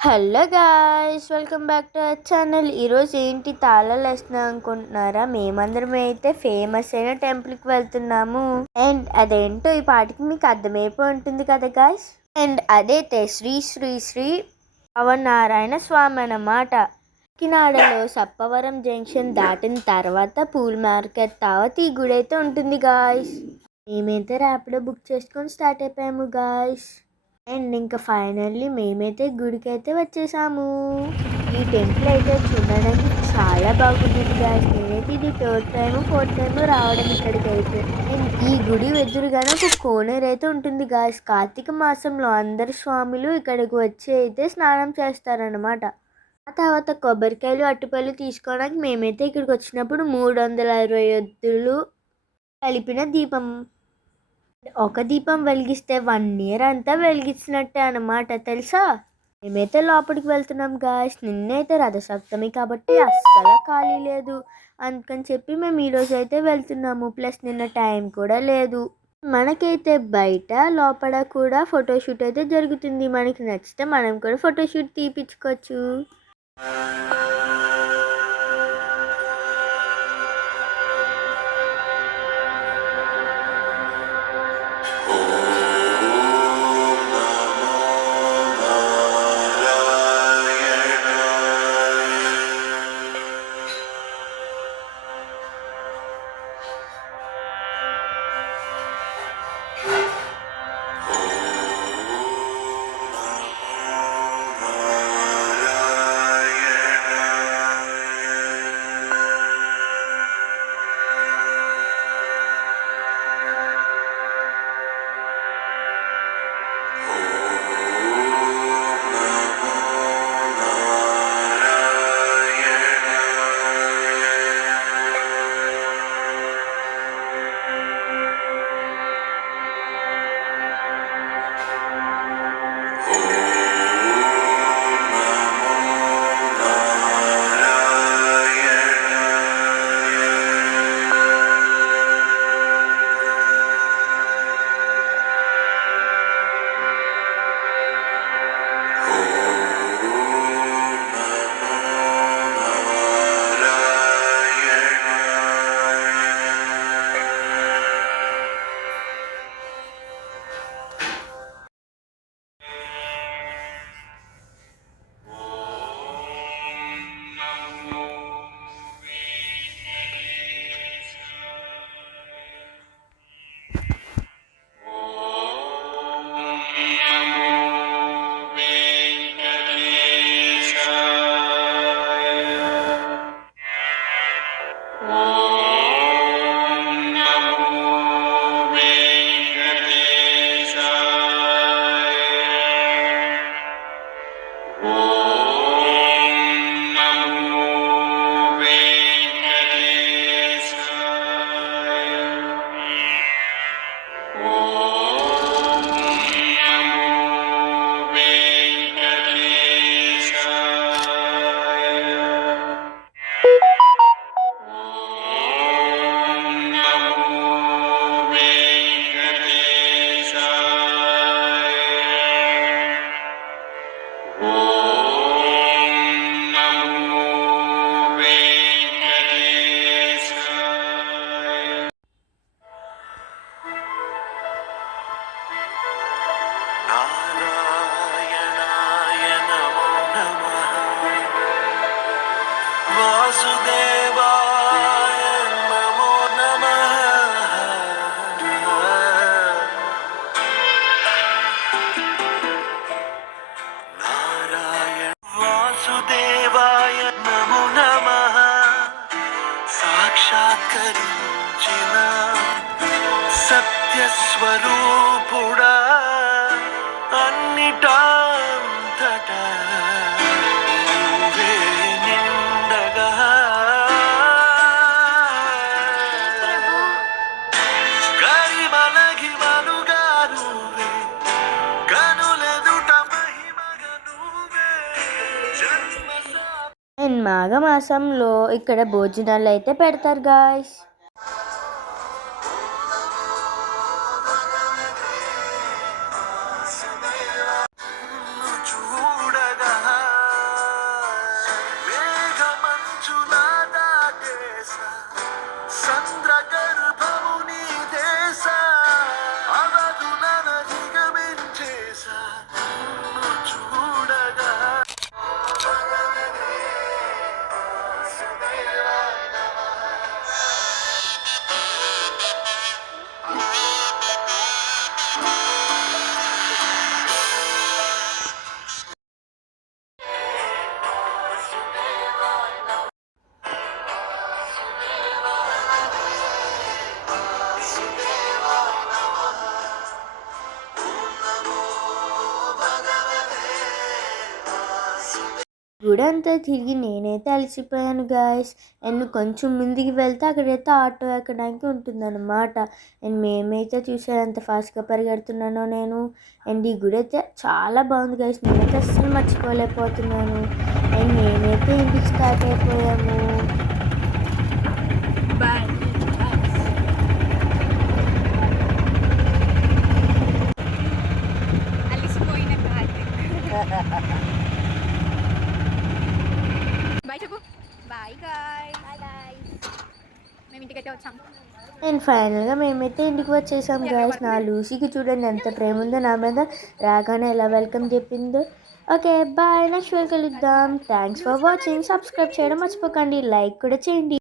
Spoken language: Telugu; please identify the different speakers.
Speaker 1: Hello guys welcome back to our channel. ఈరోజు ఏంటి తాళాలు వేస్తున్నాం అనుకుంటున్నారా? మేమందరం అయితే ఫేమస్ అయిన టెంపుల్కి వెళ్తున్నాము. అండ్ అదేంటో ఈ పాటికి మీకు అర్థమైపోయి ఉంటుంది కదా గాయ్స్? అండ్ అదైతే శ్రీ శ్రీ శ్రీ పవనారాయణ స్వామి అన్నమాట. కాకినాడలో సప్పవరం జంక్షన్ దాటిన తర్వాత పూల్ మార్కెట్ తర్వాత ఈ గుడి అయితే ఉంటుంది గాయ్స్. మేమైతే ర్యాపిడో బుక్ చేసుకొని స్టార్ట్ అయిపోయాము గాయ్స్. అండ్ ఇంకా ఫైనల్లీ మేమైతే గుడికి అయితే వచ్చేసాము. ఈ టెంపుల్ అయితే చూడడానికి చాలా బాగుంటుంది గాయస్ నేనైతే ఇది థర్డ్ టైమ్ ఫోర్త్ టైమ్ రావడం ఇక్కడికి అయితే అండ్ ఈ గుడి ఎదురుగానే ఒక కోనేరు అయితే ఉంటుంది గాయస్ కార్తీక మాసంలో అందరు స్వాములు ఇక్కడికి వచ్చి అయితే స్నానం చేస్తారనమాట ఆ తర్వాత కొబ్బరికాయలు అట్టుపళ్ళు తీసుకోవడానికి మేమైతే ఇక్కడికి వచ్చినప్పుడు మూడు వందల అరవై ఎద్దులు కలిపిన దీపం. ఒక దీపం వెలిగిస్తే వన్ ఇయర్ అంతా వెలిగించినట్టే అనమాట తెలుసా? మేమైతే లోపలికి వెళ్తున్నాం గాయస్ నిన్నైతే రథసప్తమి కాబట్టి అస్సలు ఖాళీ లేదు. అందుకని చెప్పి మేము ఈరోజు అయితే వెళ్తున్నాము. ప్లస్ నిన్న టైం కూడా లేదు. మనకైతే బయట లోపల కూడా ఫోటోషూట్ అయితే జరుగుతుంది. మనకి నచ్చితే మనం కూడా ఫోటోషూట్ తీపించుకోవచ్చు
Speaker 2: Wow. సాక్షాత్కరించిన సత్యస్వరూపుడా
Speaker 1: మాఘమాసంలో ఇక్కడ భోజనాలు అయితే పెడతారు గాయస్ గుడి అంతా తిరిగి నేనైతే అలసిపోయాను గాయస్ అండ్ కొంచెం ముందుకు వెళ్తే అక్కడైతే ఆటో ఎక్కడానికి ఉంటుందన్నమాట. అండ్ మేమైతే చూసారు ఎంత ఫాస్ట్గా పరిగెడుతున్నానో నేను. అండ్ ఈ గుడి అయితే చాలా బాగుంది గాయస్ నేనైతే అస్సలు మర్చిపోలేకపోతున్నాను. అండ్ మేమైతే ఇంటికి స్టార్ట్ అయిపోయాము.
Speaker 3: బాయ్ కార్తీక్ బాయ్ చెప్పు బాయ్ గాయ్ బాయ్ బాయ్ మేము ఇంటికైతే వచ్చాం
Speaker 1: అండ్ ఫైనల్గా మేమైతే ఇంటికి వచ్చేసాం గాయస్. నా లూసీకి చూడండి ఎంత ప్రేమ ఉందో నా మీద రాగానే ఎలా వెల్కమ్ చెప్పిందో. Okay bye. నెక్స్ట్ వెళ్ళి కలుద్దాం. థ్యాంక్స్ ఫర్ వాచింగ్ సబ్స్క్రైబ్ చేయడం మర్చిపోకండి. లైక్ కూడా చేయండి.